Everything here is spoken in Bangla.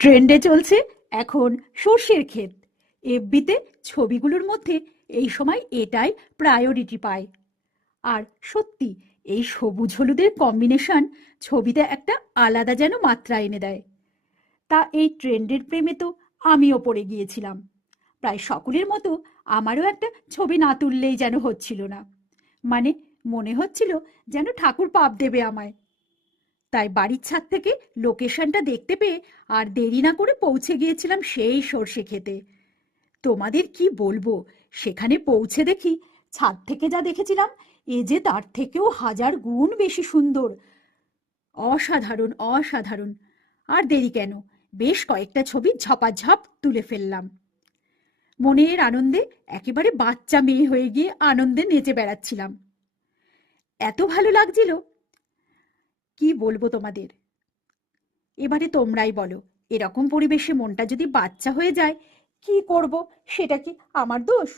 ট্রেন্ডে চলছে এখন সর্ষের ক্ষেত। এফবিতে ছবিগুলোর মধ্যে এই সময় এটাই প্রায়োরিটি পায়। আর সত্যি, এই সবুজ হলুদের কম্বিনেশন ছবিতে একটা আলাদা যেন মাত্রা এনে দেয়। তা এই ট্রেন্ডের প্রেমে তো আমিও পড়ে গিয়েছিলাম। প্রায় সকলের মতো আমারও একটা ছবি না তুললেই যেন হচ্ছিল না। মানে, মনে হচ্ছিল যেন ঠাকুর পাপ দেবে আমায়। তাই বাড়ির ছাদ থেকে লোকেশনটা দেখতে পেয়ে আর দেরি না করে পৌঁছে গিয়েছিলাম সেই সর্ষে খেতে। তোমাদের কি বলবো, সেখানে পৌঁছে দেখি ছাদ থেকে যা দেখেছিলাম এ যে তার থেকেও হাজার গুণ বেশি সুন্দর। অসাধারণ অসাধারণ। আর দেরি কেন, বেশ কয়েকটা ছবি ঝপাঝপ তুলে ফেললাম। মনের আনন্দে একেবারে বাচ্চা মেয়ে হয়ে গিয়ে আনন্দে নেচে বেড়াচ্ছিলাম। এত ভালো লাগছিল, কি বলবো তোমাদের। এবারে তোমরাই বলো, এরকম পরিবেশে মনটা যদি বাচ্চা হয়ে যায়, কি করব? সেটা কি আমার দোষ?